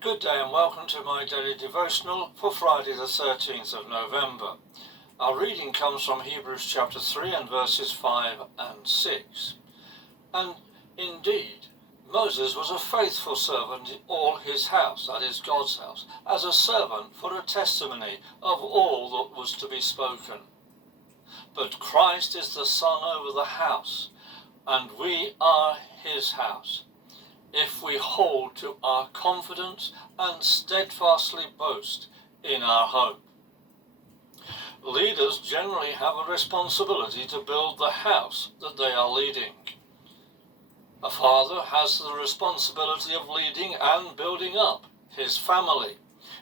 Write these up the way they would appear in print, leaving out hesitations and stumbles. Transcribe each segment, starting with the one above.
Good day and welcome to my daily devotional for Friday the 13th of November. Our reading comes from Hebrews chapter 3 and verses 5 and 6. And indeed, Moses was a faithful servant in all his house, that is God's house, as a servant for a testimony of all that was to be spoken. But Christ is the Son over the house, and we are his house, if we hold to our confidence and steadfastly boast in our hope. Leaders generally have a responsibility to build the house that they are leading. A father has the responsibility of leading and building up his family.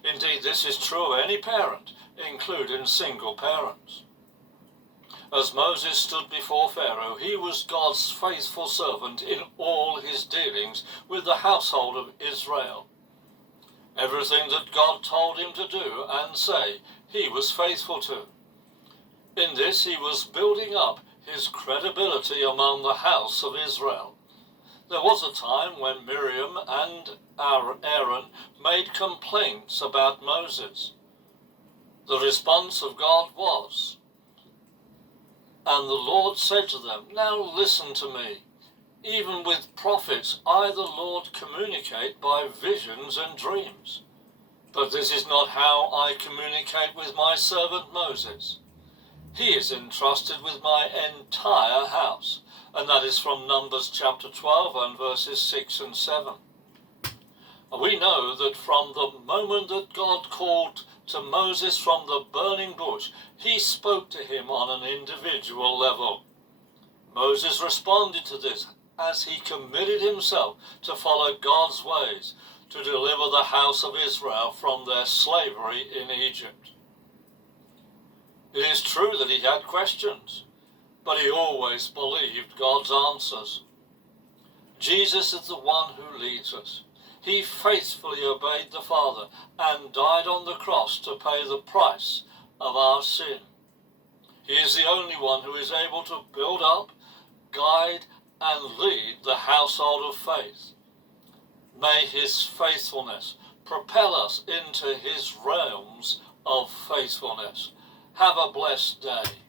Indeed, this is true of any parent, including single parents. As Moses stood before Pharaoh, he was God's faithful servant in all his dealings with the household of Israel. Everything that God told him to do and say, he was faithful to. In this, he was building up his credibility among the house of Israel. There was a time when Miriam and Aaron made complaints about Moses. The response of God was, "And the Lord said to them, 'Now listen to me. Even with prophets I, the Lord, communicate by visions and dreams. But this is not how I communicate with my servant Moses. He is entrusted with my entire house.'" And that is from Numbers chapter 12 and verses 6 and 7. We know that from the moment that God called to Moses from the burning bush, he spoke to him on an individual level. Moses responded to this as he committed himself to follow God's ways to deliver the house of Israel from their slavery in Egypt. It is true that he had questions, but he always believed God's answers. Jesus is the one who leads us. He faithfully obeyed the Father and died on the cross to pay the price of our sin. He is the only one who is able to build up, guide, and lead the household of faith. May his faithfulness propel us into his realms of faithfulness. Have a blessed day.